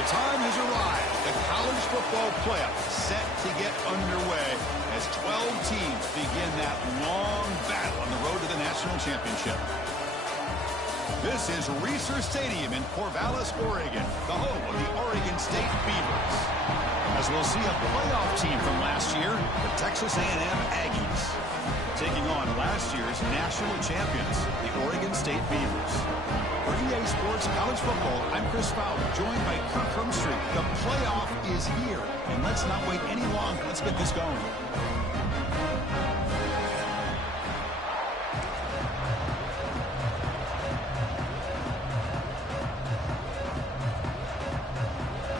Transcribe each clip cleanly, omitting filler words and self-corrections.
The time has arrived. The college football playoff set to get underway as 12 teams begin that long battle on the road to the national championship. This is Reser Stadium in Corvallis, Oregon, the home of the Oregon State Beavers. As we'll see a playoff team from last year, the Texas A&M Aggies, taking on last year's national champions, the Oregon State Beavers. For EA Sports College Football, I'm Chris Fowler, joined by Kirk Hermstreet. The playoff is here, and let's not wait any longer. Let's get this going.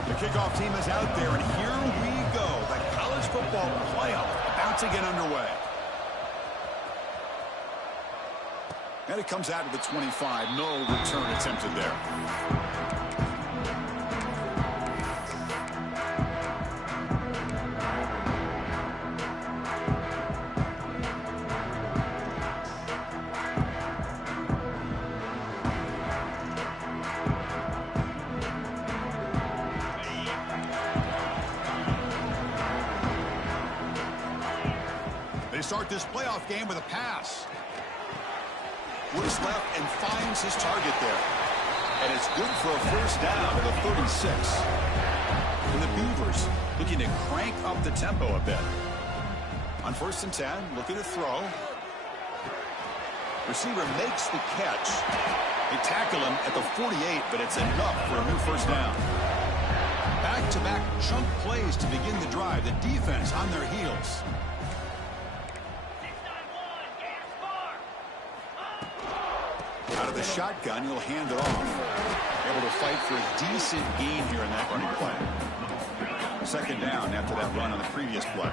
The kickoff team is out there, and here we go. The college football playoff about to get underway. And it comes out to the 25. No return attempted there. They start this playoff game with a pass. Woods left and finds his target there. And it's good for a first down at the 36. And the Beavers looking to crank up the tempo a bit. On 1st and 10, looking to throw. Receiver makes the catch. They tackle him at the 48, but it's enough for a new first down. Back-to-back chunk plays to begin the drive. The defense on their heels. Out of the shotgun, he'll hand it off. Able to fight for a decent gain here in that running play. Second down after that run on the previous play.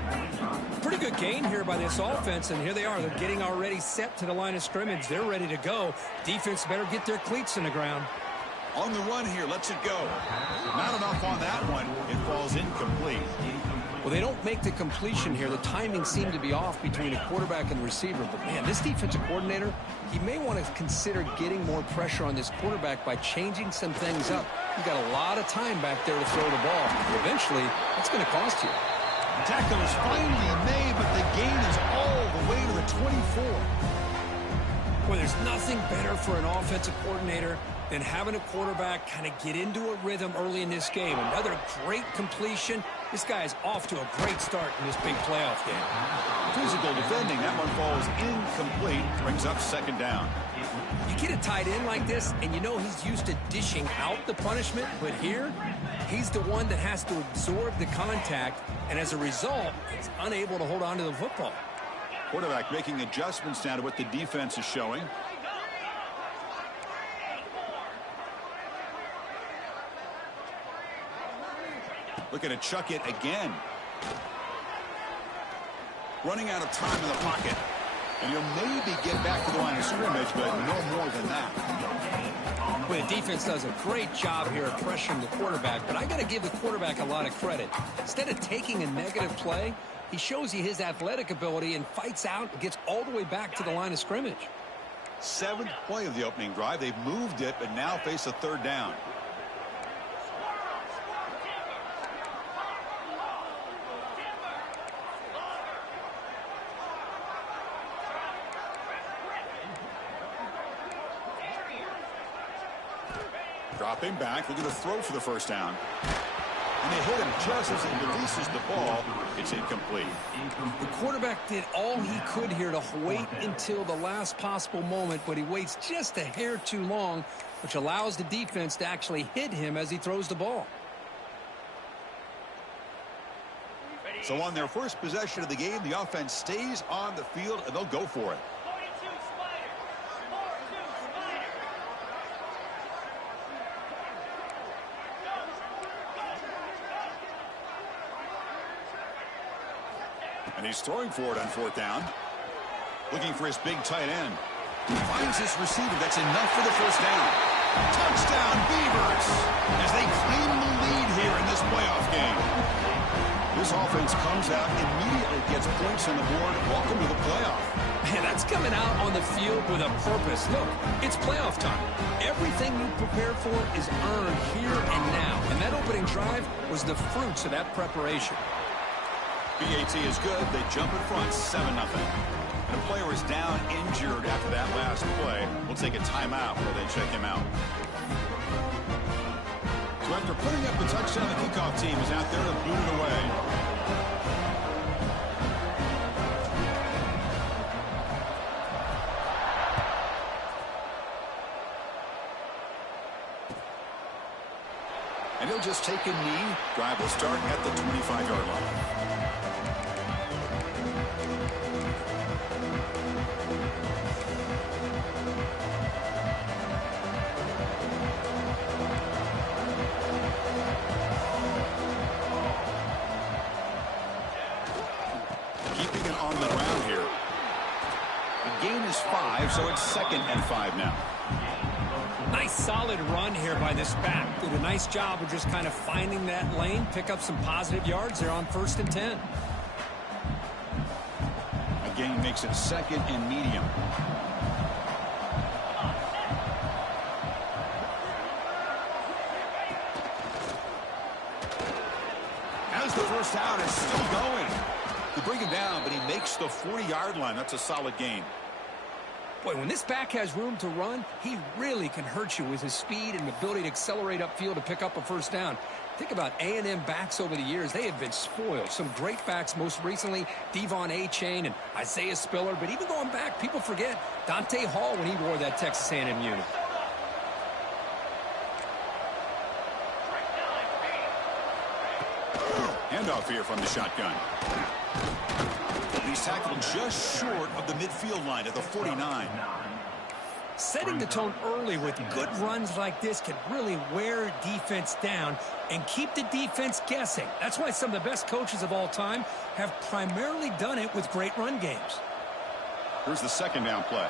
Pretty good gain here by this offense, and here they are. They're getting already set to the line of scrimmage. They're ready to go. Defense better get their cleats in the ground. On the run here, lets it go. Not enough on that one. It falls incomplete. Well, they don't make the completion here. The timing seemed to be off between the quarterback and the receiver. But, man, this defensive coordinator, he may want to consider getting more pressure on this quarterback by changing some things up. You've got a lot of time back there to throw the ball. Eventually, that's going to cost you. The tackle is finally made, but the gain is all the way to the 24. Well, there's nothing better for an offensive coordinator than having a quarterback kind of get into a rhythm early in this game. Another great completion. This guy is off to a great start in this big playoff game. Physical defending. That one falls incomplete. Brings up second down. You get a tight end like this, and you know he's used to dishing out the punishment. But here, he's the one that has to absorb the contact. And as a result, he's unable to hold on to the football. Quarterback making adjustments now to what the defense is showing. Looking to chuck it again. Running out of time in the pocket. And he'll maybe get back to the line of scrimmage, but no more than that. Well, the defense does a great job here of pressuring the quarterback, but I got to give the quarterback a lot of credit. Instead of taking a negative play, he shows you his athletic ability and fights out and gets all the way back to the line of scrimmage. 7th play of the opening drive. They've moved it, but now face a third down. Dropping back, looking to throw for the first down. And they hit him just as he releases the ball. It's incomplete. The quarterback did all he could here to wait until the last possible moment, but he waits just a hair too long, which allows the defense to actually hit him as he throws the ball. So on their first possession of the game, the offense stays on the field, and they'll go for it. And he's throwing for it on 4th down. Looking for his big tight end. Finds his receiver. That's enough for the first down. Touchdown, Beavers, as they claim the lead here in this playoff game. This offense comes out, immediately gets points on the board. Welcome to the playoff. Man, that's coming out on the field with a purpose. Look, it's playoff time. Everything you prepared for is earned here and now. And that opening drive was the fruits of that preparation. BAT is good. They jump in front 7-0. And a player is down injured after that last play. We'll take a timeout while they check him out. So after putting up the touchdown, the kickoff team is out there to boot it away. And he'll just take a knee. Drive will start at the 25-yard line. Keeping it on the ground here. The gain is 5, so it's 2nd and 5 now. Nice solid run here by this back. Did a nice job of just kind of finding that lane, pick up some positive yards there on 1st and 10. Again, makes it 2nd and medium. As the first down is still going. They bring him down, but he makes the 40-yard line. That's a solid gain. Boy, when this back has room to run, he really can hurt you with his speed and ability to accelerate upfield to pick up a first down. Think about A&M backs over the years. They have been spoiled. Some great backs, most recently Devon A-Chain and Isaiah Spiller. But even going back, people forget Dante Hall when he wore that Texas A&M unit. Handoff here from the shotgun. He's tackled just short of the midfield line at the 49. Setting the tone early with good runs like this can really wear defense down and keep the defense guessing. That's why some of the best coaches of all time have primarily done it with great run games. Here's the 2nd down play.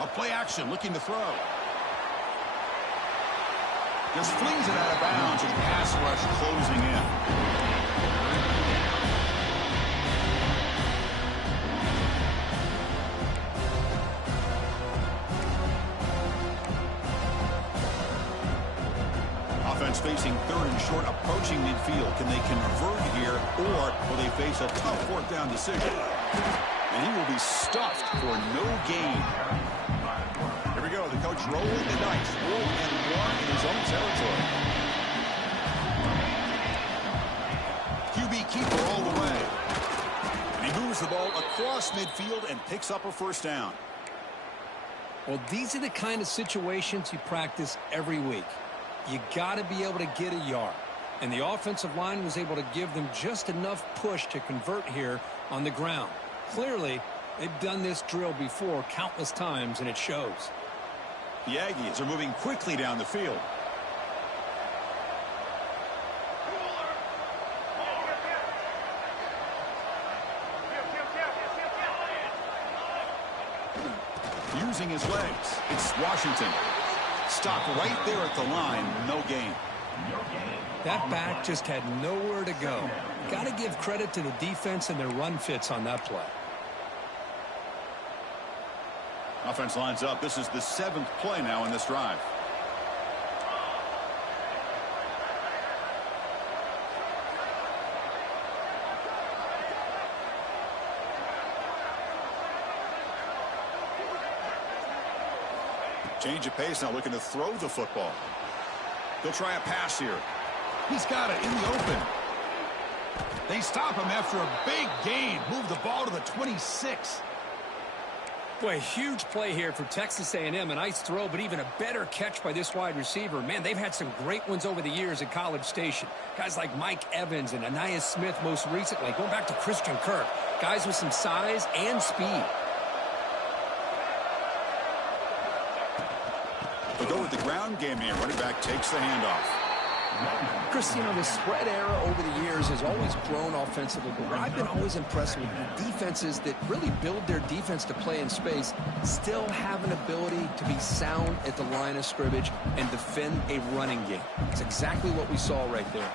A play action, looking to throw. Just flings it out of bounds and pass rush closing in. Offense facing 3rd and short, approaching midfield. Can they convert here, or will they face a tough 4th down decision? And he will be stuffed for no gain. Here we go. The coach rolling the dice. 4-1 in his own territory. QB keeper all the way. And he moves the ball across midfield and picks up a first down. Well, these are the kind of situations you practice every week. You got to be able to get a yard. And the offensive line was able to give them just enough push to convert here on the ground. Clearly, they've done this drill before countless times, and it shows. The Aggies are moving quickly down the field. Using his legs, it's Washington. Stopped right there at the line, no gain. That back just had nowhere to go. Got to give credit to the defense and their run fits on that play. Offense lines up. This is the 7th play now in this drive. Change of pace now, looking to throw the football. They'll try a pass here. He's got it in the open. They stop him after a big gain. Move the ball to the 26. Boy, huge play here for Texas A&M. A nice throw, but even a better catch by this wide receiver. Man, they've had some great ones over the years at College Station. Guys like Mike Evans and Anais Smith most recently. Going back to Christian Kirk. Guys with some size and speed. We'll go with the ground game here. Running back takes the handoff. Chris, you know, the spread era over the years has always grown offensively, but where I've been always impressed with defenses that really build their defense to play in space still have an ability to be sound at the line of scrimmage and defend a running game. It's exactly what we saw right there.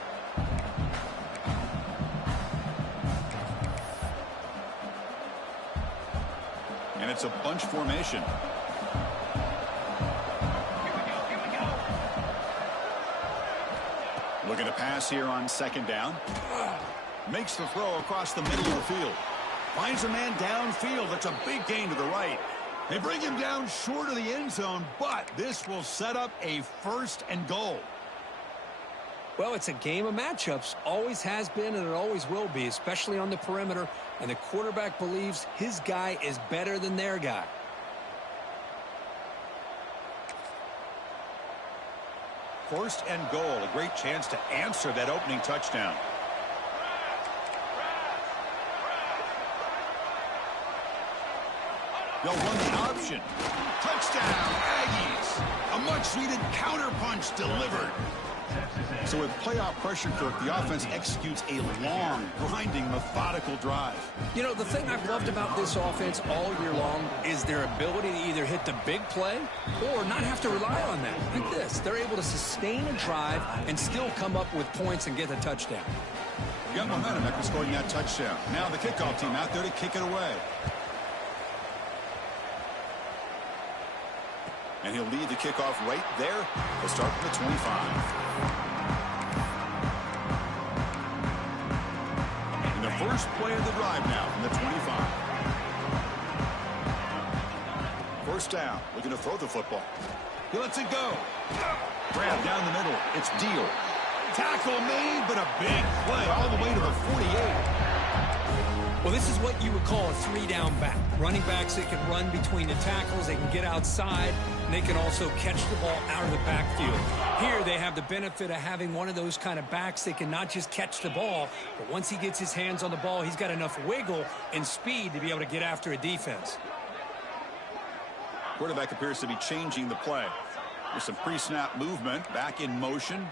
And it's a bunch formation. Looking to pass here on second down. Makes the throw across the middle of the field. Finds a man downfield. That's a big gain to the right. They bring him down short of the end zone, but this will set up a 1st and goal. Well, it's a game of matchups. Always has been, and it always will be, especially on the perimeter. And the quarterback believes his guy is better than their guy. First and goal, a great chance to answer that opening touchdown. They'll run the option. Touchdown, Aggies. A much-needed counterpunch delivered. So with playoff pressure, Kirk, the offense executes a long, grinding, methodical drive. You know, the thing I've loved about this offense all year long is their ability to either hit the big play or not have to rely on that. Like this, they're able to sustain a drive and still come up with points and get the touchdown. You got momentum after scoring that touchdown. Now the kickoff team out there to kick it away. And he'll lead the kickoff right there. He'll start from the 25. And the first play of the drive now from the 25. First down, looking to throw the football. He lets it go. Grab down the middle. It's Deal. Tackle made, but a big play all the way to the 48. Well, this is what you would call a 3-down back. Running backs that can run between the tackles, they can get outside, and they can also catch the ball out of the backfield. Here they have the benefit of having one of those kind of backs that can not just catch the ball, but once he gets his hands on the ball, he's got enough wiggle and speed to be able to get after a defense. Quarterback appears to be changing the play. There's some pre-snap movement, back in motion.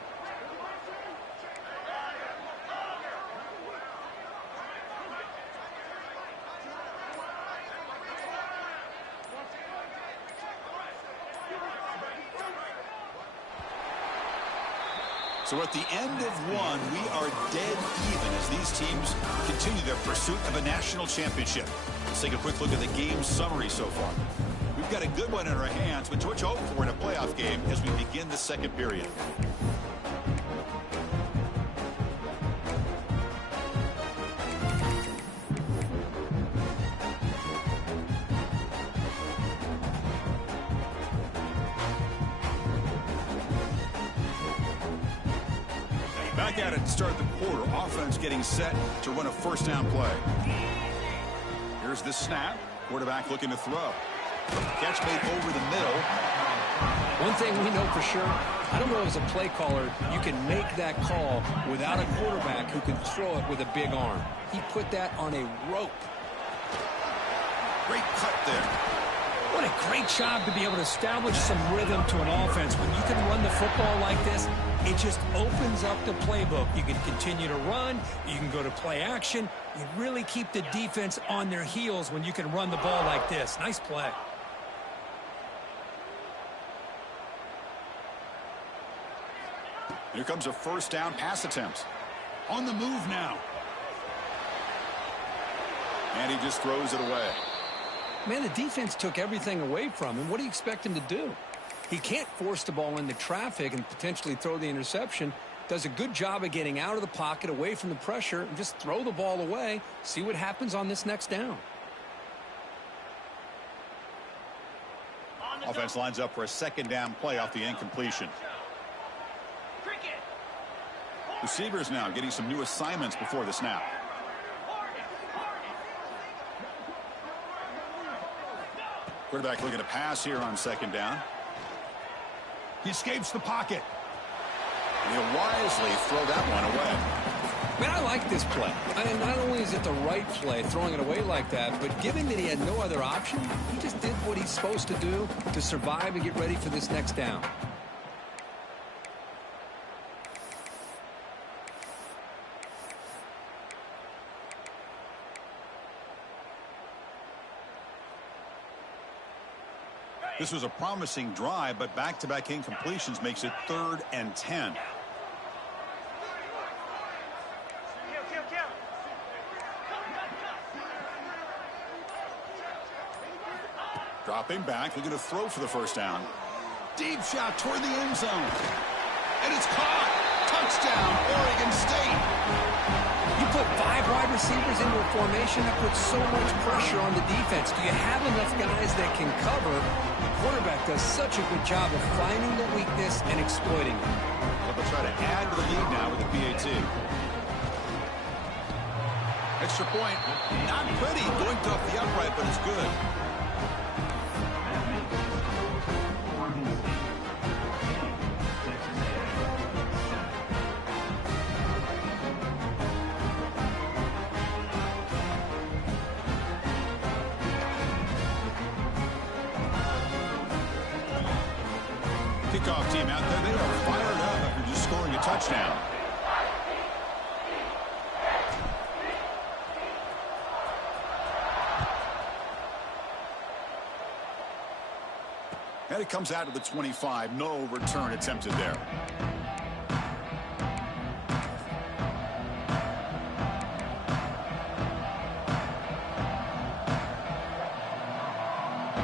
So at the end of one, we are dead even as these teams continue their pursuit of a national championship. Let's take a quick look at the game summary so far. We've got a good one in our hands, but what you hope for in a playoff game as we begin the second period. Back at it to start the quarter. Offense getting set to run a first down play. Here's the snap. Quarterback looking to throw. Catch made over the middle. One thing we know for sure, I don't know as a play caller, you can make that call without a quarterback who can throw it with a big arm. He put that on a rope. Great cut there. What a great job to be able to establish some rhythm to an offense. When you can run the football like this, it just opens up the playbook. You can continue to run. You can go to play action. You really keep the defense on their heels when you can run the ball like this. Nice play. Here comes a first down pass attempt. On the move now. And he just throws it away. Man, the defense took everything away from him. What do you expect him to do? He can't force the ball into traffic and potentially throw the interception. Does a good job of getting out of the pocket, away from the pressure, and just throw the ball away. See what happens on this next down. Offense lines up for a second down play off the incompletion. Receivers now getting some new assignments before the snap. Quarterback looking to pass here on second down. He escapes the pocket. And he'll wisely throw that one away. Man, I like this play. Not only is it the right play, throwing it away like that, but given that he had no other option, he just did what he's supposed to do to survive and get ready for this next down. This was a promising drive, but back-to-back incompletions makes it 3rd and 10. Dropping back, looking to throw for the first down. Deep shot toward the end zone. And it's caught. Touchdown, Oregon State. You put 5 wide receivers into a formation that puts so much pressure on the defense. Do you have enough guys that can cover? The quarterback does such a good job of finding the weakness and exploiting it. Well, they'll try to add to the lead now with the PAT. Extra point. Not pretty. Going off the upright, but it's good. Kickoff team out there. They are fired up after just scoring a touchdown. And it comes out to the 25. No return attempted there.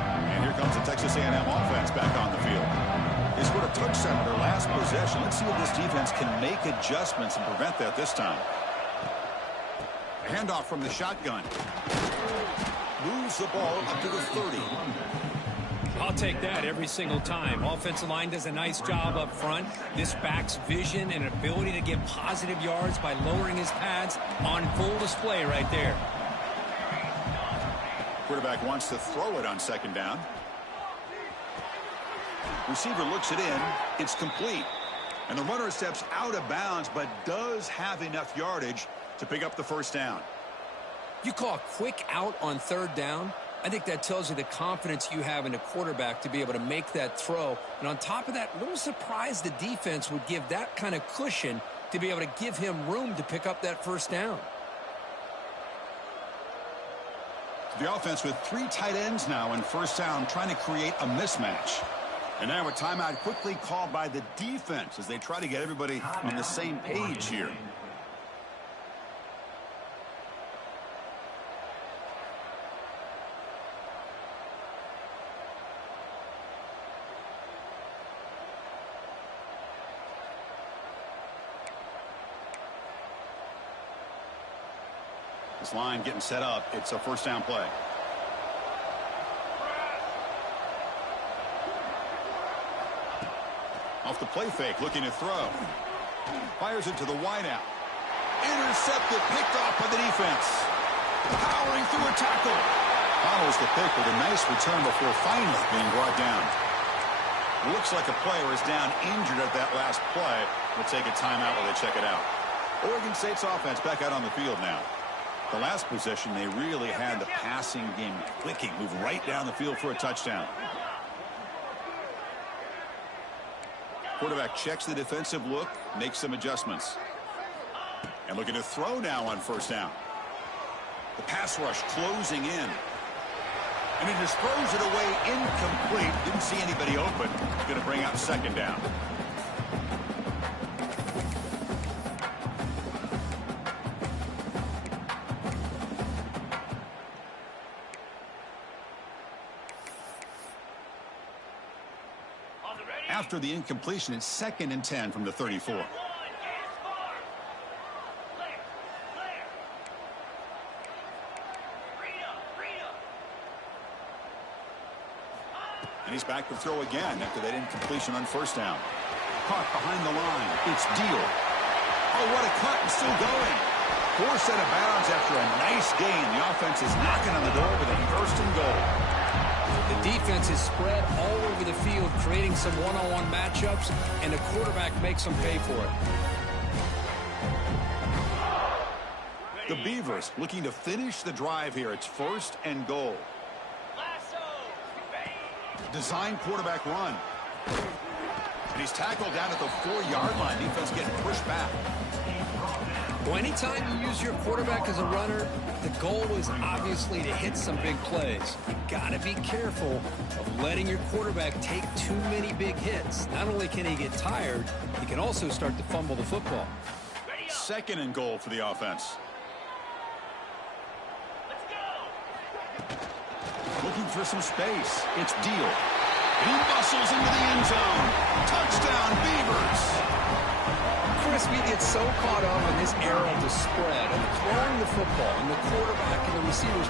And here comes the Texas A&M offense back on the field. They scored a touchdown on their last possession. Let's see if this defense can make adjustments and prevent that this time. A handoff from the shotgun. Moves the ball up to the 30. I'll take that every single time. Offensive line does a nice job up front. This back's vision and ability to get positive yards by lowering his pads on full display right there. Quarterback wants to throw it on 2nd down. Receiver looks it in. It's complete. And the runner steps out of bounds, but does have enough yardage to pick up the first down. You call a quick out on 3rd down. I think that tells you the confidence you have in a quarterback to be able to make that throw. And on top of that, a little surprised the defense would give that kind of cushion to be able to give him room to pick up that first down. The offense with 3 tight ends now in first down, trying to create a mismatch. And now a timeout quickly called by the defense as they try to get everybody on the same page here. This line getting set up. It's a first down play. Off the play fake, looking to throw. Fires it to the wideout. Intercepted, picked off by the defense. Powering through a tackle. Follows the pick with a nice return before finally being brought down. Looks like a player is down injured at that last play. We'll take a timeout while they check it out. Oregon State's offense back out on the field now. The last possession, they really had the passing game clicking. Moved right down the field for a touchdown. Quarterback checks the defensive look, makes some adjustments. And looking to throw now on first down. The pass rush closing in. And he just throws it away incomplete. Didn't see anybody open. Going to bring up 2nd down. After the incompletion, it's 2nd and 10 from the 34. And he's back to throw again after that incompletion on first down. Caught behind the line. It's Deal. Oh, what a cut, and still going. Forced out of bounds after a nice gain. The offense is knocking on the door with a 1st and goal. The defense is spread all over the field, creating some one-on-one matchups, and the quarterback makes them pay for it. The Beavers looking to finish the drive here. It's 1st and goal. Design quarterback run. And he's tackled down at the 4-yard line. Defense getting pushed back. Well, anytime you use your quarterback as a runner, the goal is obviously to hit some big plays. You got to be careful of letting your quarterback take too many big hits. Not only can he get tired, he can also start to fumble the football. Second and goal for the offense. Looking for some space. It's Deal. He muscles into the end zone. Touchdown, Beavers. Chris, we get so caught up in this era of the spread and throwing the football and the quarterback and the receivers.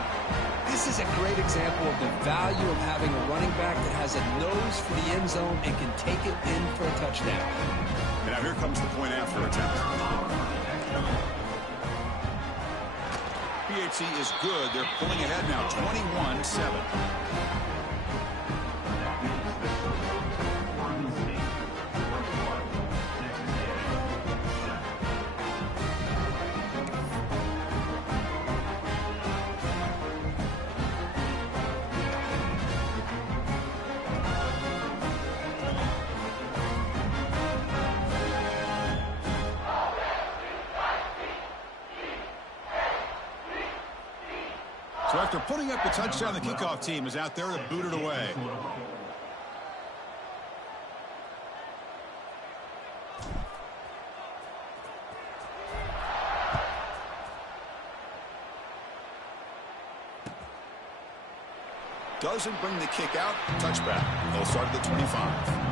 This is a great example of the value of having a running back that has a nose for the end zone and can take it in for a touchdown. And now here comes the point after attempt. PHC is good. They're pulling ahead now, 21-7. So after putting up the touchdown, the kickoff team is out there to boot it away. Doesn't bring the kick out. Touchback. They'll start at the 25.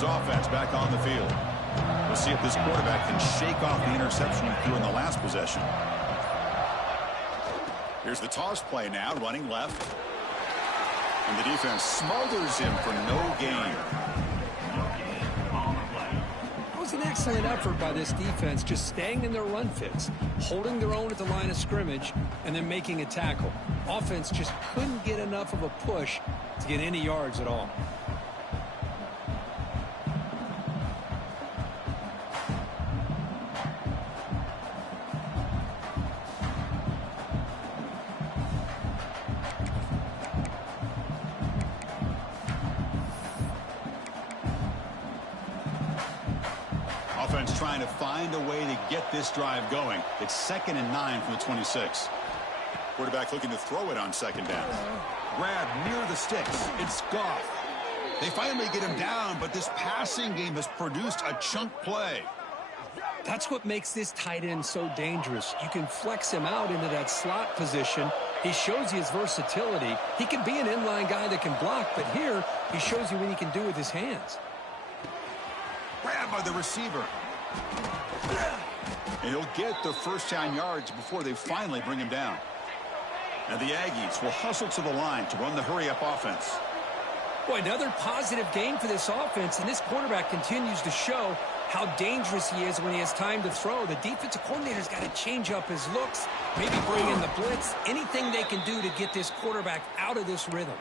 Offense back on the field. We'll see if this quarterback can shake off the interception he threw in the last possession. Here's the toss play now, running left. And the defense smothers him for no gain. That was an excellent effort by this defense, just staying in their run fits, holding their own at the line of scrimmage, and then making a tackle. Offense just couldn't get enough of a push to get any yards at all. Offense trying to find a way to get this drive going. It's 2nd and 9 from the 26. Quarterback looking to throw it on second down. Grab near the sticks. It's Goff. They finally get him down, but this passing game has produced a chunk play. That's what makes this tight end so dangerous. You can flex him out into that slot position. He shows you his versatility. He can be an inline guy that can block, but here he shows you what he can do with his hands. Grabbed by the receiver. And he'll get the first down yards before they finally bring him down. And the Aggies will hustle to the line to run the hurry-up offense. Boy, another positive game for this offense, and this quarterback continues to show how dangerous he is when he has time to throw. The defensive coordinator's got to change up his looks, maybe bring in the blitz, anything they can do to get this quarterback out of this rhythm.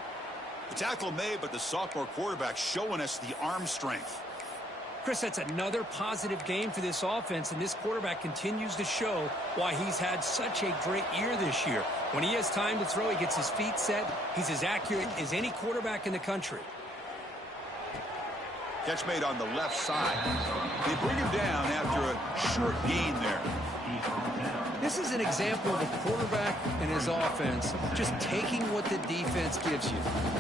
The tackle made, but the sophomore quarterback showing us the arm strength. Chris, that's another positive game for this offense, and this quarterback continues to show why he's had such a great year this year. When he has time to throw, he gets his feet set. He's as accurate as any quarterback in the country. Catch made on the left side. They bring him down after a short gain there. This is an example of a quarterback and his offense just taking what the defense gives you.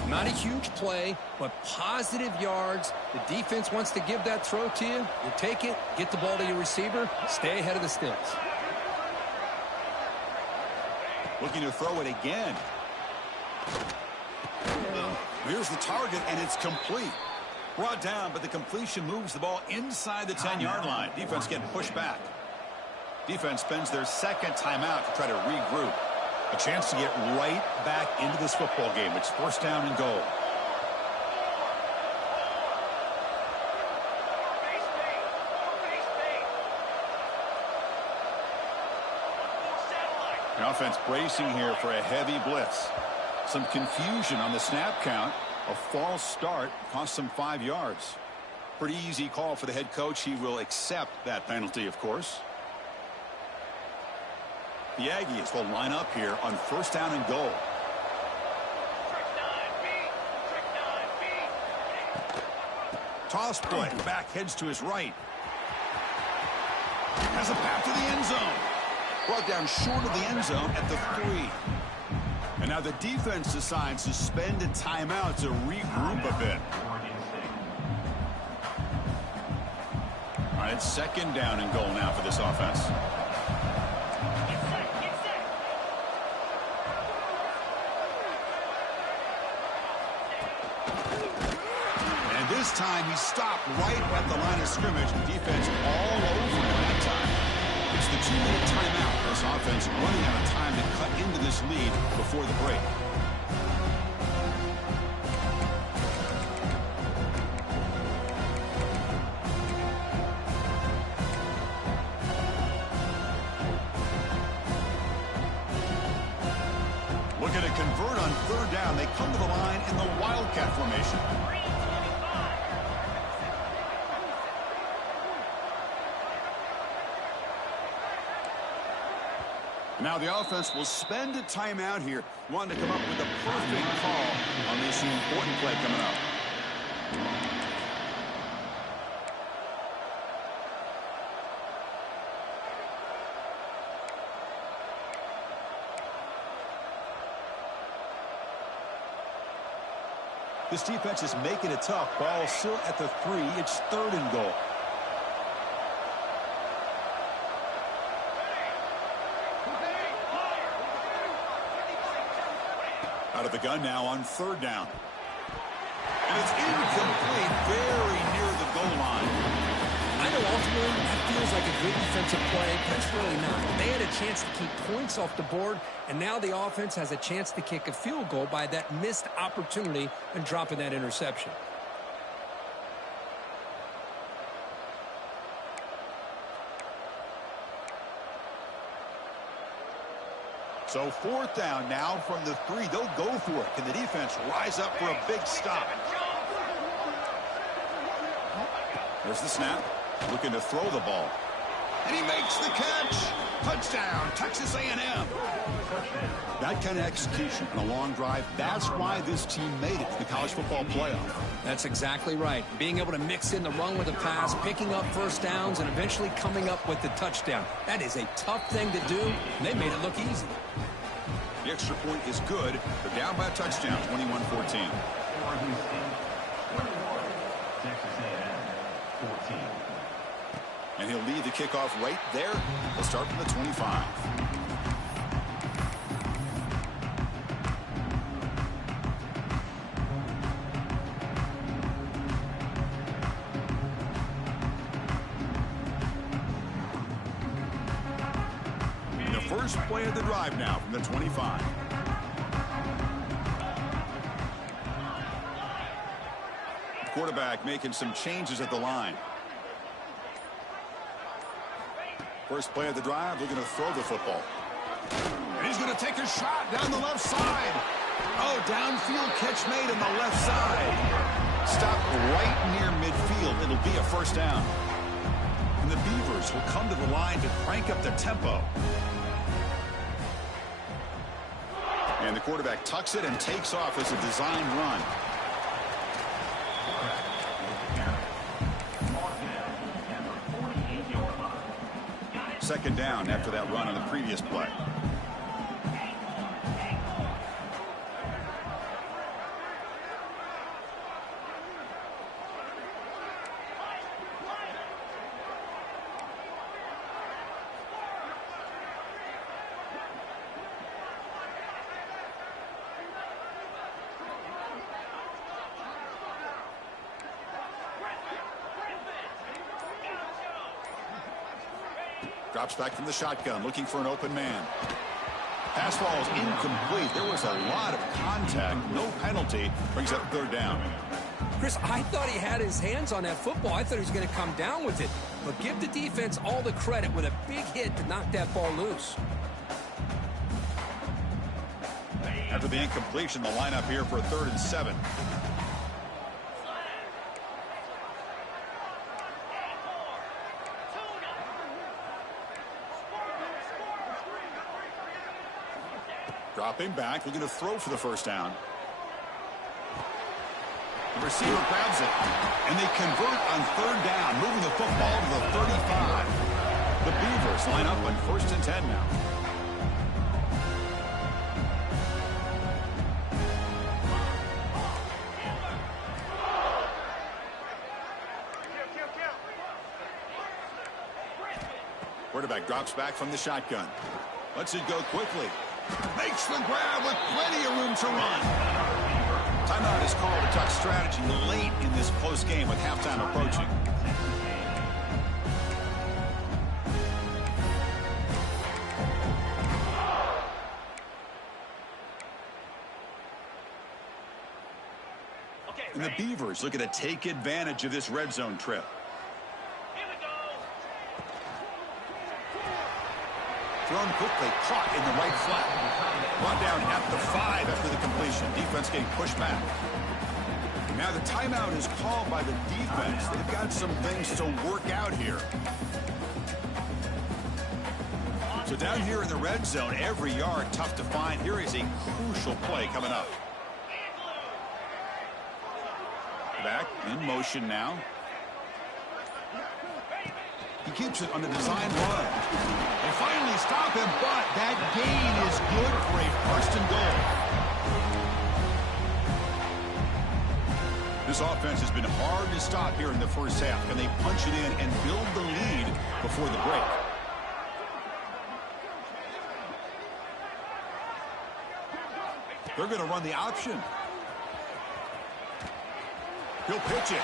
Not a huge play, but positive yards. The defense wants to give that throw to you. You take it, get the ball to your receiver, stay ahead of the sticks. Looking to throw it again. Here's the target, and it's complete. Brought down, but the completion moves the ball inside the 10-yard line. Defense getting pushed back. Defense spends their second timeout to try to regroup. A chance to get right back into this football game. It's first down and goal. The offense bracing here for a heavy blitz. Some confusion on the snap count. A false start cost them 5 yards. Pretty easy call for the head coach. He will accept that penalty, of course. The Aggies will line up here on first down and goal. Toss play. Back heads to his right. Has a path to the end zone. Brought down short of the end zone at the 3. And now the defense decides to spend a timeout to regroup a bit. All right, it's second down and goal now for this offense. And this time he stopped right at the line of scrimmage. The defense all over him that time. It's the 2-minute timeout. This offense running out of time to cut into this lead before the break. Looking to convert on third down. They come to the line in the Wildcat formation. Now the offense will spend a timeout here, wanting to come up with a perfect call on this important play coming up. This defense is making it tough. Ball still at the 3. It's third and goal. Out of the gun now on third down. And it's incomplete, very near the goal line. I know ultimately that feels like a good defensive play, but it's really not. They had a chance to keep points off the board, and now the offense has a chance to kick a field goal by that missed opportunity and dropping that interception. So fourth down now from the 3. They'll go for it. Can the defense rise up for a big stop? There's the snap. Looking to throw the ball. And he makes the catch. Touchdown, Texas A&M. That kind of execution on a long drive, that's why this team made it to the college football playoff. That's exactly right. Being able to mix in the run with the pass, picking up first downs, and eventually coming up with the touchdown. That is a tough thing to do, and they made it look easy. The extra point is good. They're down by a touchdown, 21-14. And he'll lead the kickoff right there. We'll start from the 25. The first play of the drive now from the 25. Quarterback making some changes at the line. First play of the drive, looking to throw the football. And he's going to take a shot down the left side. Oh, downfield catch made on the left side. Stop right near midfield. It'll be a first down. And the Beavers will come to the line to crank up the tempo. And the quarterback tucks it and takes off as a design run. Second down after that run on the previous play. Drops back from the shotgun, looking for an open man. Pass ball is incomplete. There was a lot of contact. No penalty. Brings up third down. Chris, I thought he had his hands on that football. I thought he was going to come down with it. But give the defense all the credit with a big hit to knock that ball loose. After the incompletion, the lineup here for a 3rd and 7. Dropping back, looking to throw for the first down. The receiver grabs it, and they convert on third down, moving the football to the 35. The Beavers line up on 1st and 10 now. Quarterback drops back from the shotgun. Lets it go quickly. Makes the grab with plenty of room to run. Timeout is called to talk strategy late in this close game with halftime approaching. And the Beavers looking to take advantage of this red zone trip. Thrown quickly, caught in the right flat. Brought down at the 5 after the completion. Defense getting pushed back. Now the timeout is called by the defense. They've got some things to work out here. So down here in the red zone, every yard tough to find. Here is a crucial play coming up. Back in motion now. He keeps it on the design run. They finally stop him, but that gain is good for a 1st and goal. This offense has been hard to stop here in the first half. Can they punch it in and build the lead before the break? They're going to run the option. He'll pitch it.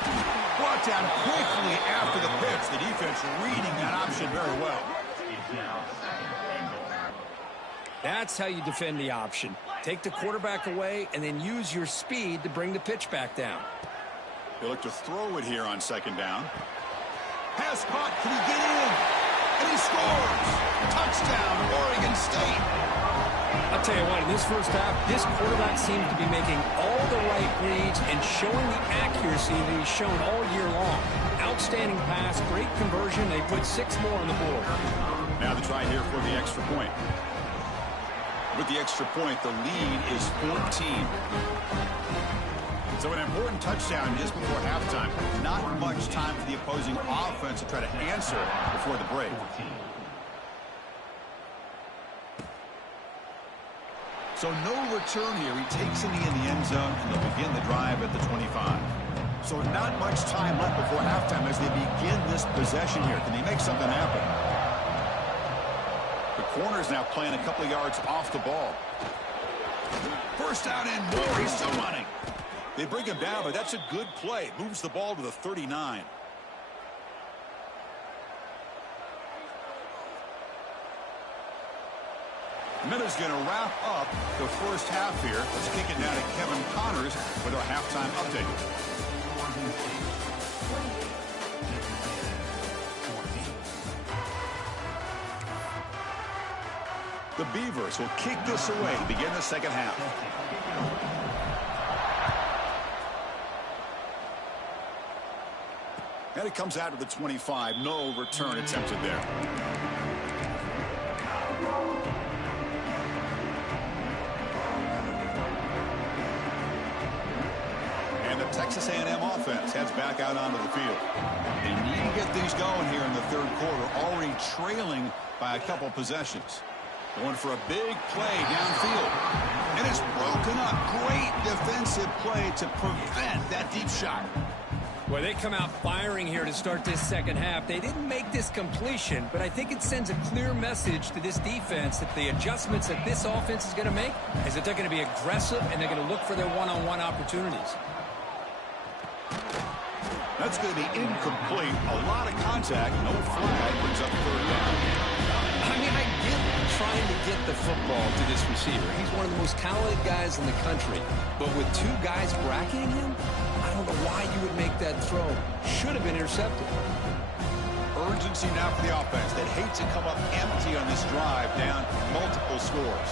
Brought down quickly after the pitch. The defense reading that option very well. That's how you defend the option. Take the quarterback away and then use your speed to bring the pitch back down. He'll look to throw it here on 2nd down. Pass caught. Can he get in? And he scores. Touchdown, Oregon State. I'll tell you what, in this first half, this quarterback seems to be making all the right reads and showing the accuracy that he's shown all year long. Outstanding pass, great conversion. They put 6 more on the board. Now the try here for the extra point. With the extra point, the lead is 14. So an important touchdown just before halftime. Not much time for the opposing offense to try to answer before the break. So no return here. He takes it in the end zone, and they'll begin the drive at the 25. So not much time left before halftime as they begin this possession here. Can they make something happen? The corner's now playing a couple of yards off the ball. First down and more. He's still running. They bring him down, but that's a good play. Moves the ball to the 39. Minutes going to wrap up the first half here. Let's kick it down to Kevin Connors with our halftime update. The Beavers will kick this away to begin the second half. And it comes out of the 25. No return attempted there. Texas A&M offense heads back out onto the field. They need to get things going here in the third quarter, already trailing by a couple possessions. Going for a big play downfield. And it's broken up. Great defensive play to prevent that deep shot. Well, they come out firing here to start this second half. They didn't make this completion, but I think it sends a clear message to this defense that the adjustments that this offense is going to make is that they're going to be aggressive and they're going to look for their one-on-one opportunities. That's going to be incomplete. A lot of contact. No flag. Brings up third down. I mean, I get trying to get the football to this receiver. He's one of the most talented guys in the country. But with 2 guys bracketing him, I don't know why you would make that throw. Should have been intercepted. Urgency now for the offense. They'd hate to come up empty on this drive, down multiple scores.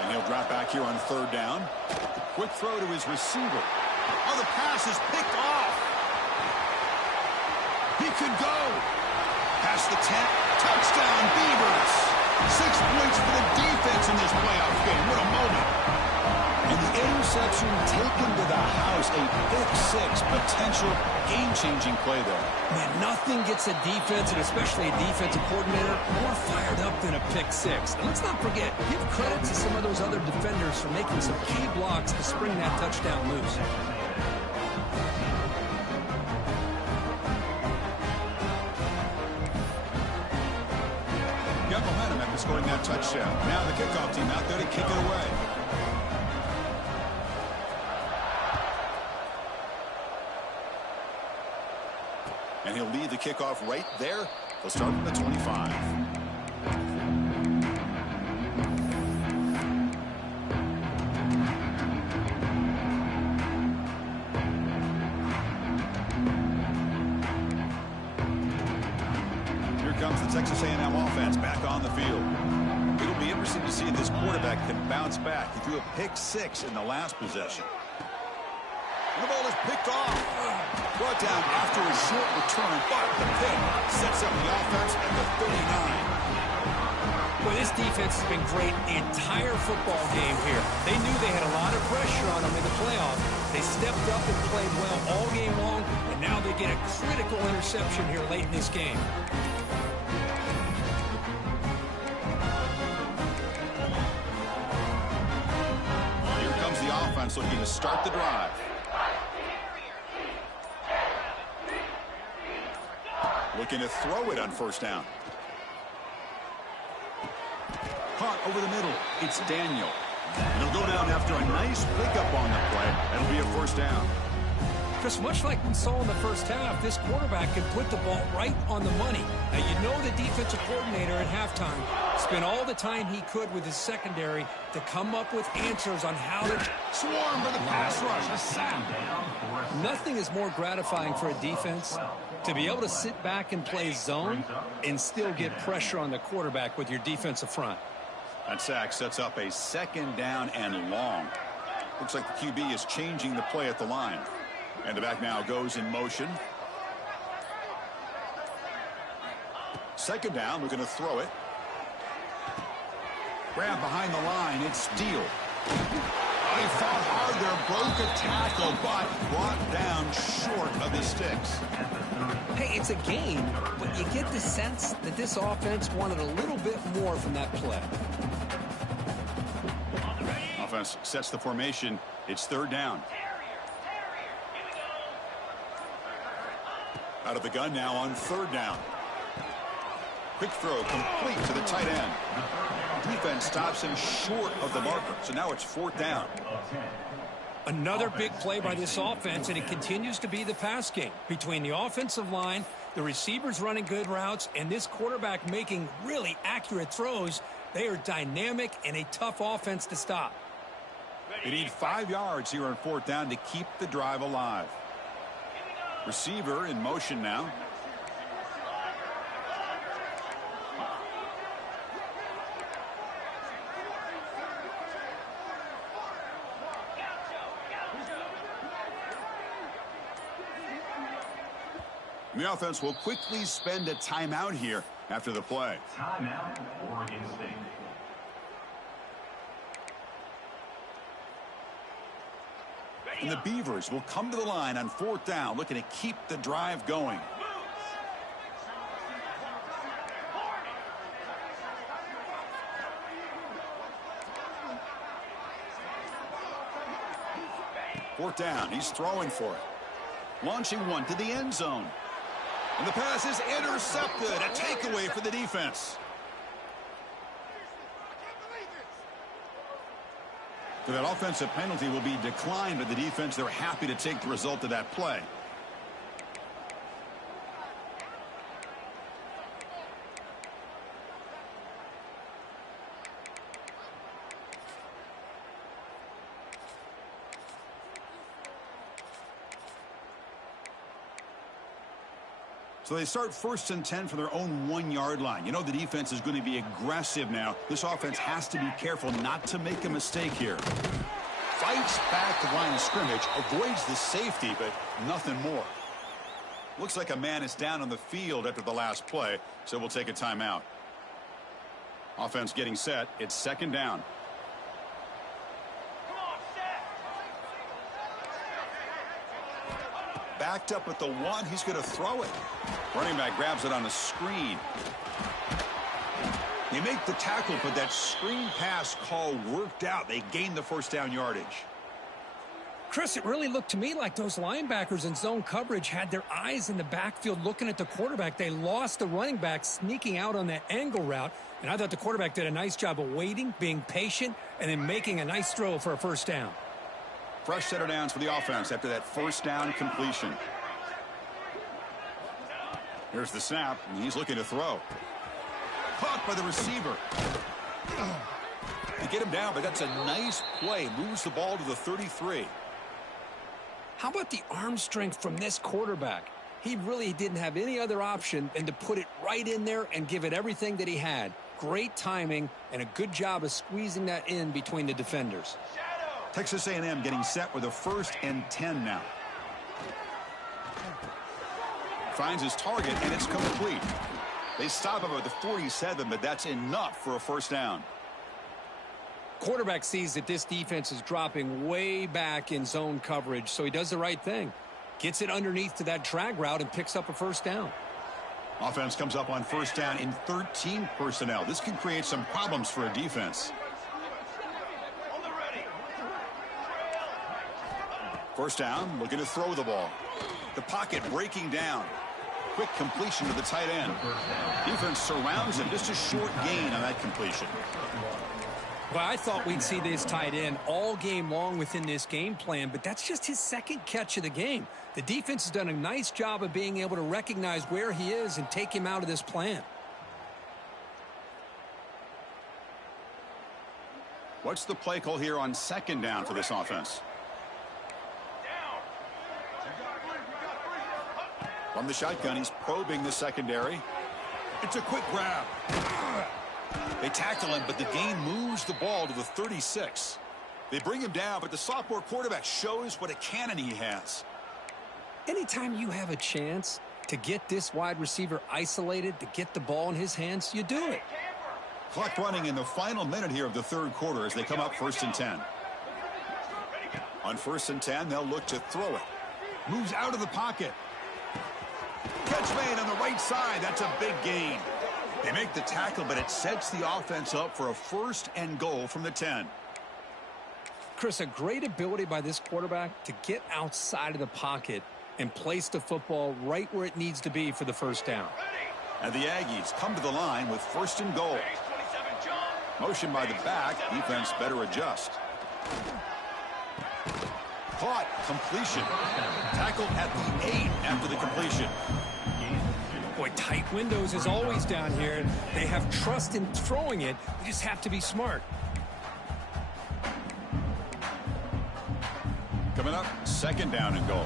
And he'll drop back here on third down. Quick throw to his receiver. Oh, the pass is picked off. He could go. Past the 10. Touchdown, Beavers. 6 points for the defense in this playoff game. What a moment. And the interception taken to the house. A pick-6 potential game-changing play there. Man, nothing gets a defense, and especially a defensive coordinator, more fired up than a pick-6. And let's not forget, give credit to some of those other defenders for making some key blocks to spring that touchdown loose. Got momentum after scoring that touchdown. Now the kickoff team out there to kick it away. And he'll lead the kickoff right there. He'll start from the 25. Here comes the Texas A&M offense back on the field. It'll be interesting to see if this quarterback can bounce back. He threw a pick-6 in the last possession. And the ball is picked off. Brought down after a short return, but the pick sets up the offense at the 39. Well, this defense has been great the entire football game here. They knew they had a lot of pressure on them in the playoffs. They stepped up and played well all game long, and now they get a critical interception here late in this game. Here comes the offense looking to start the drive. Looking to throw it on first down. Caught over the middle. It's Daniel. And he'll go down after a nice pickup on the play. That'll be a first down. Chris, much like we saw in the first half, this quarterback can put the ball right on the money. Now, you know the defensive coordinator at halftime spent all the time he could with his secondary to come up with answers on how to swarm for the pass rush. A sack. Nothing is more gratifying for a defense to be able to sit back and play zone and still get pressure on the quarterback with your defensive front. That sack sets up a second down and long. Looks like the QB is changing the play at the line. And the back now goes in motion. Second down, looking to throw it. Grab behind the line, it's Steele. He fought hard there, broke a tackle, but brought down short of the sticks. Hey, it's a game, but you get the sense that this offense wanted a little bit more from that play. Offense sets the formation. It's third down. Out of the gun now on third down. Quick throw complete to the tight end. Defense stops him short of the marker, so now it's fourth down. Another big play by this offense, and it continues to be the pass game. Between the offensive line, the receivers running good routes, and this quarterback making really accurate throws, they are dynamic and a tough offense to stop. They need 5 yards here on fourth down to keep the drive alive. Receiver in motion now. The offense will quickly spend a timeout here after the play. Timeout, Oregon State. And the Beavers will come to the line on fourth down, looking to keep the drive going. Fourth down, he's throwing for it. Launching one to the end zone. And the pass is intercepted. A takeaway for the defense. So that offensive penalty will be declined by the defense. They're happy to take the result of that play. So they start 1st and 10 from their own 1-yard line. You know the defense is going to be aggressive now. This offense has to be careful not to make a mistake here. Fights back the line of scrimmage, avoids the safety, but nothing more. Looks like a man is down on the field after the last play, so we'll take a timeout. Offense getting set. It's second down. Backed up at the 1. He's going to throw it. Running back grabs it on a screen. They make the tackle, but that screen pass call worked out. They gained the first down yardage. Chris, it really looked to me like those linebackers in zone coverage had their eyes in the backfield looking at the quarterback. They lost the running back sneaking out on that angle route, and I thought the quarterback did a nice job of waiting, being patient, and then making a nice throw for a first down. Fresh set of downs for the offense after that first down completion. Here's the snap, and he's looking to throw. Caught by the receiver. They get him down, but that's a nice play. Moves the ball to the 33. How about the arm strength from this quarterback? He really didn't have any other option than to put it right in there and give it everything that he had. Great timing and a good job of squeezing that in between the defenders. Texas A&M getting set with a 1st and 10 now. Finds his target, and it's complete. They stop him at the 47, but that's enough for a first down. Quarterback sees that this defense is dropping way back in zone coverage, so he does the right thing. Gets it underneath to that drag route and picks up a first down. Offense comes up on first down in 13 personnel. This can create some problems for a defense. First down, looking to throw the ball. The pocket breaking down. Quick completion to the tight end. Defense surrounds him. Just a short gain on that completion. Well, I thought we'd see this tight end all game long within this game plan, but that's just his second catch of the game. The defense has done a nice job of being able to recognize where he is and take him out of this plan. What's the play call here on second down for this offense? From the shotgun, he's probing the secondary. It's a quick grab. They tackle him, but the gain moves the ball to the 36. They bring him down, but the sophomore quarterback shows what a cannon he has. Anytime you have a chance to get this wide receiver isolated, to get the ball in his hands, you do it. Clock running in the final minute here of the third quarter as they come up 1st and 10. On 1st and 10, they'll look to throw it. Moves out of the pocket. Catch made on the right side. That's a big gain. They make the tackle, but it sets the offense up for a 1st and goal from the 10. Chris, a great ability by this quarterback to get outside of the pocket and place the football right where it needs to be for the first down. And the Aggies come to the line with 1st and goal. Motion by the back. Defense better adjust. Caught. Completion. Tackle at the 8 after the completion. Boy, tight windows is always down here. They have trust in throwing it. You just have to be smart. Coming up, 2nd down and goal.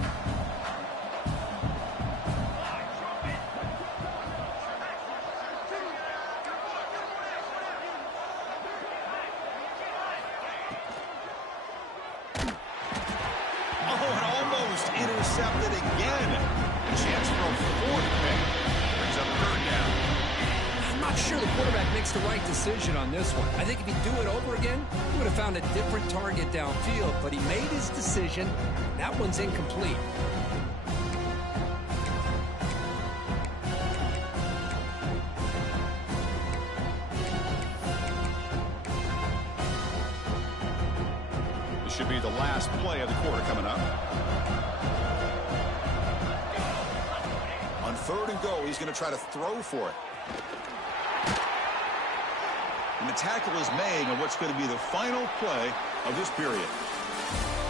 Oh, and almost intercepted again. A chance for a 4th pick. Brings up 3rd down. I'm not sure the quarterback makes the right decision on this one. I think if he'd do it over again, he would have found a different target downfield, but he made his decision. That one's incomplete. This should be the last play of the quarter coming up. On 3rd and goal, he's going to try to throw for it. And the tackle is made on what's going to be the final play of this period.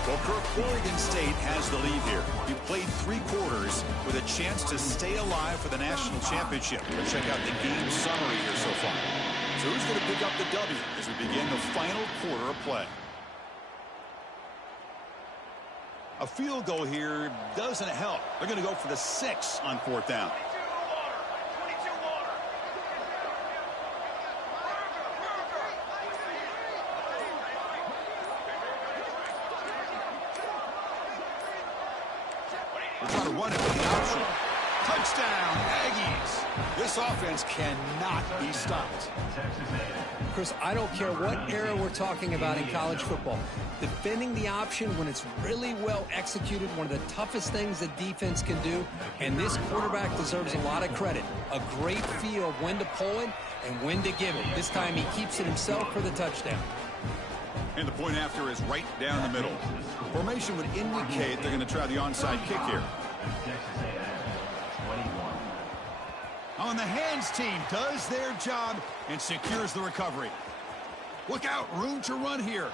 Well, Kirk, Oregon State has the lead here. You played 3 quarters with a chance to stay alive for the national championship. Let's check out the game summary here so far. So who's going to pick up the W as we begin the final quarter of play? A field goal here doesn't help. They're going to go for the 6 on 4th down. They're trying to run it with the option. Touchdown, Aggies. This offense cannot be stopped. Chris, I don't care what era we're talking about in college football. Defending the option when it's really well executed, one of the toughest things the defense can do, and this quarterback deserves a lot of credit. A great feel of when to pull it and when to give it. This time he keeps it himself for the touchdown. And the point after is right down the middle. Formation would indicate they're going to try the onside kick here. On the hands team does their job and secures the recovery. Look out, room to run here.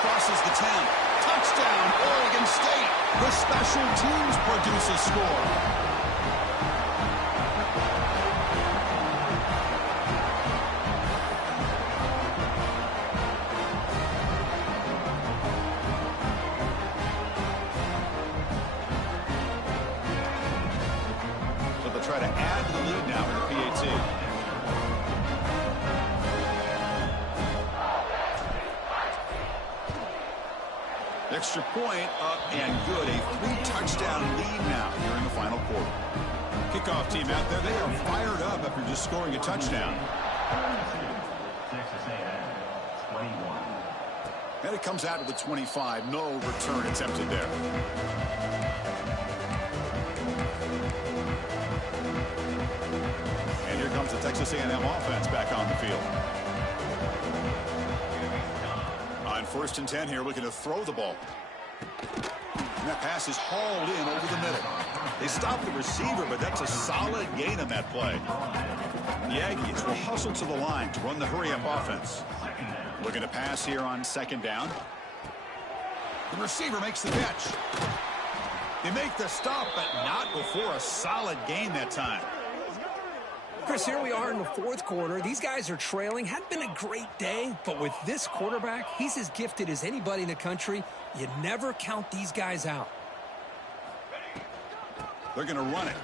Crosses the 10. Touchdown, Oregon State. The special teams produce a score. Try to add to the lead now in the PAT. Extra point up and good. A 3-touchdown lead now here in the final quarter. Kickoff team out there, they are fired up after just scoring a touchdown. And it comes out to the 25. No return attempted there. Comes the Texas A&M offense back on the field. On 1st and 10 here, looking to throw the ball. And that pass is hauled in over the middle. They stop the receiver, but that's a solid gain on that play. The Aggies will hustle to the line to run the hurry-up offense. Looking to pass here on 2nd down. The receiver makes the catch. They make the stop, but not before a solid gain that time. Chris, here we are in the 4th quarter. These guys are trailing. Hadn't been a great day, but with this quarterback, he's as gifted as anybody in the country. You never count these guys out. They're going to run it.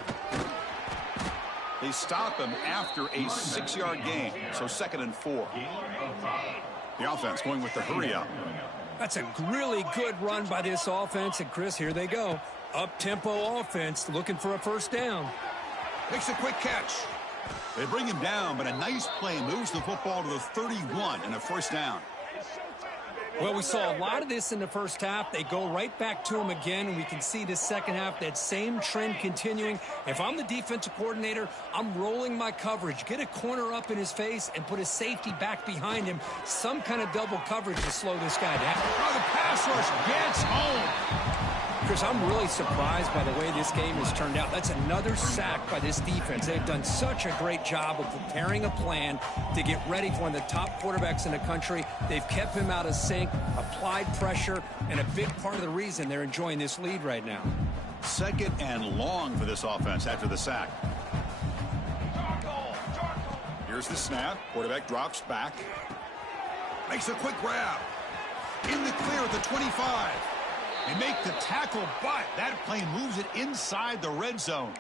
They stop him after a 6-yard gain, so 2nd and 4. The offense going with the hurry-up. That's a really good run by this offense, and Chris, here they go. Up-tempo offense looking for a 1st down. Makes a quick catch. They bring him down, but a nice play moves the football to the 31 and a 1st down. Well, we saw a lot of this in the 1st half. They go right back to him again, and we can see the 2nd half, that same trend continuing. If I'm the defensive coordinator, I'm rolling my coverage. Get a corner up in his face and put a safety back behind him. Some kind of double coverage to slow this guy down. Oh, the pass rush gets home. Chris, I'm really surprised by the way this game has turned out. That's another sack by this defense. They've done such a great job of preparing a plan to get ready for one of the top quarterbacks in the country. They've kept him out of sync, applied pressure, and a big part of the reason they're enjoying this lead right now. 2nd and long for this offense after the sack. Here's the snap. Quarterback drops back. Makes a quick grab. In the clear at the 25. They make the tackle, but that play moves it inside the red zone.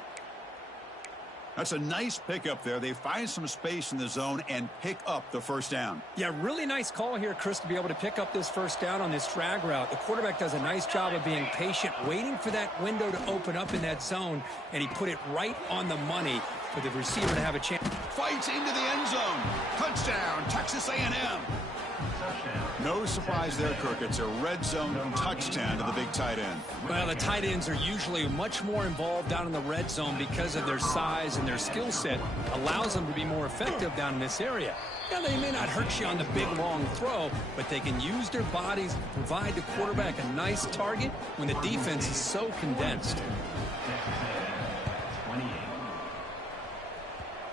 That's a nice pickup there. They find some space in the zone and pick up the 1st down. Yeah, really nice call here, Chris, to be able to pick up this 1st down on this drag route. The quarterback does a nice job of being patient, waiting for that window to open up in that zone, and he put it right on the money for the receiver to have a chance. Fights into the end zone. Touchdown, Texas A&M. No surprise there, Kirk. It's a red zone touchdown to the big tight end. Well, the tight ends are usually much more involved down in the red zone because of their size and their skill set. Allows them to be more effective down in this area. Now, they may not hurt you on the big, long throw, but they can use their bodies to provide the quarterback a nice target when the defense is so condensed.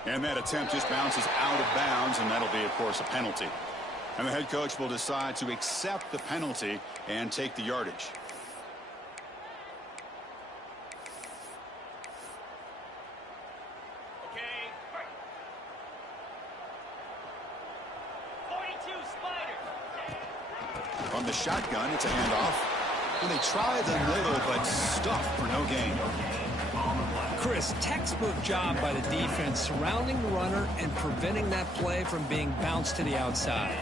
And that attempt just bounces out of bounds, and that'll be, of course, a penalty. And the head coach will decide to accept the penalty and take the yardage. Okay. 42 Spider. From the shotgun, it's a handoff. And they try the middle, but stuffed for no gain. Chris, textbook job by the defense surrounding the runner and preventing that play from being bounced to the outside.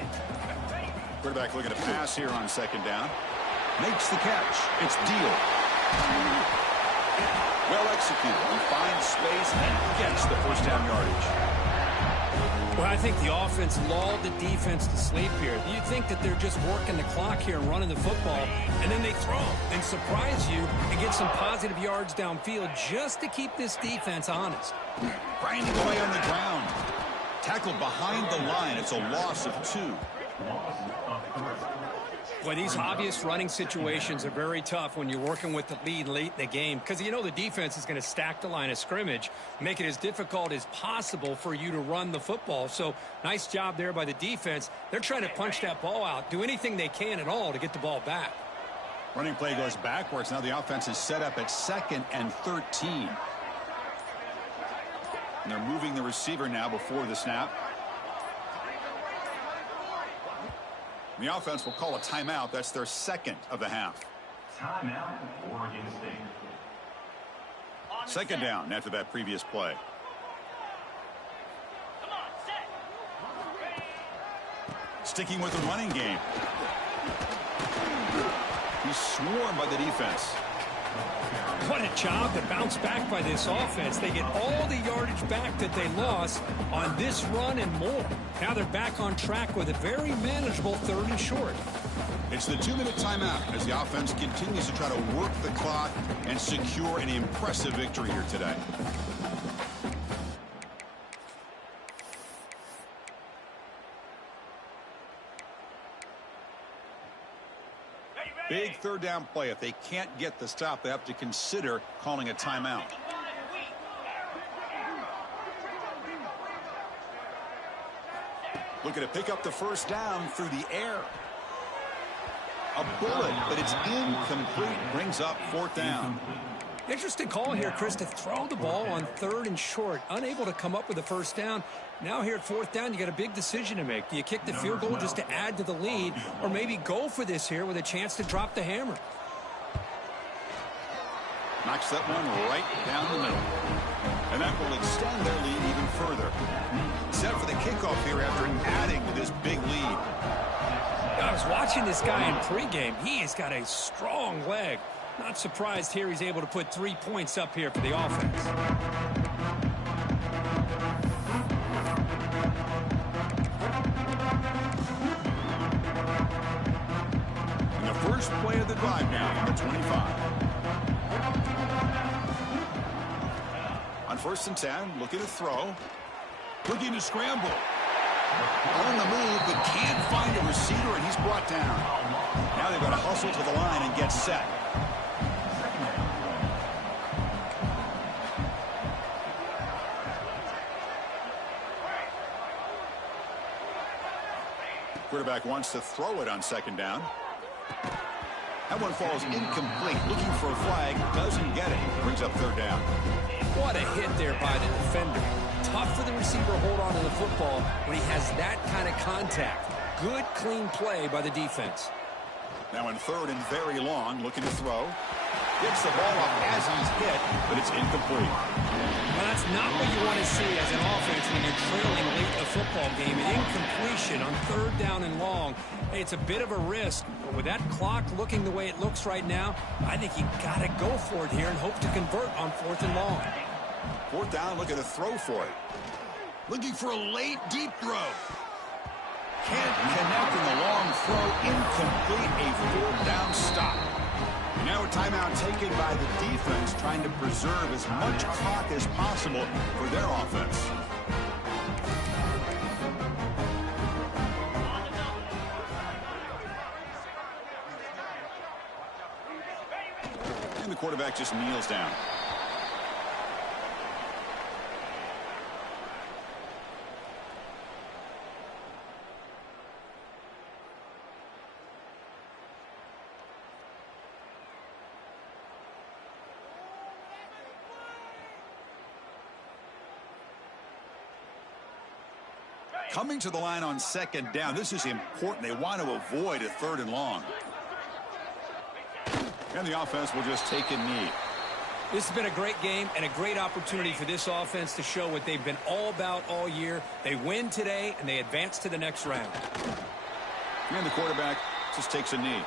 Quarterback looking to pass here on 2nd down. Makes the catch. It's Deal. executed. He finds space and gets the first down yardage. Well, I think the offense lulled the defense to sleep here. You think that they're just working the clock here and running the football, and then they throw and surprise you and get some positive yards downfield just to keep this defense honest. Grinding away on the ground. Tackled behind the line. It's a loss of 2. Well, these obvious running situations are very tough when you're working with the lead late in the game because you know the defense is going to stack the line of scrimmage, make it as difficult as possible for you to run the football. So nice job there by the defense. They're trying to punch that ball out, do anything they can at all to get the ball back. Running play goes backwards. Now the offense is set up at 2nd and 13. And they're moving the receiver now before the snap. The offense will call a timeout. That's their 2nd of the half. Timeout, Oregon State. 2nd down after that previous play. Sticking with the running game. He's swarmed by the defense. What a job to bounce back by this offense. They get all the yardage back that they lost on this run and more. Now they're back on track with a very manageable 3rd and short. It's the 2-minute timeout as the offense continues to try to work the clock and secure an impressive victory here today. Big 3rd down play. If they can't get the stop, they have to consider calling a timeout. Looking to pick up the first down through the air. A bullet, but it's incomplete. Brings up 4th down. Interesting call here, Chris, to throw the ball on 3rd and short. Unable to come up with a first down. Now here at 4th down, you got a big decision to make. Do you kick the field goal just to add to the lead, or maybe go for this here with a chance to drop the hammer? Knocks that one right down the middle. And that will extend their lead even further. Set for the kickoff here after adding to this big lead. I was watching this guy in pregame. He has got a strong leg. Not surprised here he's able to put 3 points up here for the offense. And the first play of the drive now from the 25. On 1st and 10, looking to throw. Looking to scramble. On the move, but can't find a receiver, and he's brought down. Now they've got to hustle to the line and get set. Quarterback wants to throw it on 2nd down. That one falls incomplete. Looking for a flag. Doesn't get it. Brings up 3rd down. What a hit there by the defender. Tough for the receiver to hold on to the football when he has that kind of contact. Good, clean play by the defense. Now in 3rd and very long. Looking to throw. Gets the ball up as he's hit, but it's incomplete. Well, that's not what you want to see as an offense when you're trailing late in a football game. An incompletion on 3rd down and long. Hey, it's a bit of a risk, but with that clock looking the way it looks right now, I think you got to go for it here and hope to convert on 4th and long. 4th down, looking to throw for it. Looking for a late, deep throw. Can't connect in the long throw. Incomplete, a 4th down stop. Now a timeout taken by the defense, trying to preserve as much clock as possible for their offense. And the quarterback just kneels down. Coming to the line on 2nd down. This is important. They want to avoid a 3rd and long. And the offense will just take a knee. This has been a great game and a great opportunity for this offense to show what they've been all about all year. They win today, and they advance to the next round. And the quarterback just takes a knee.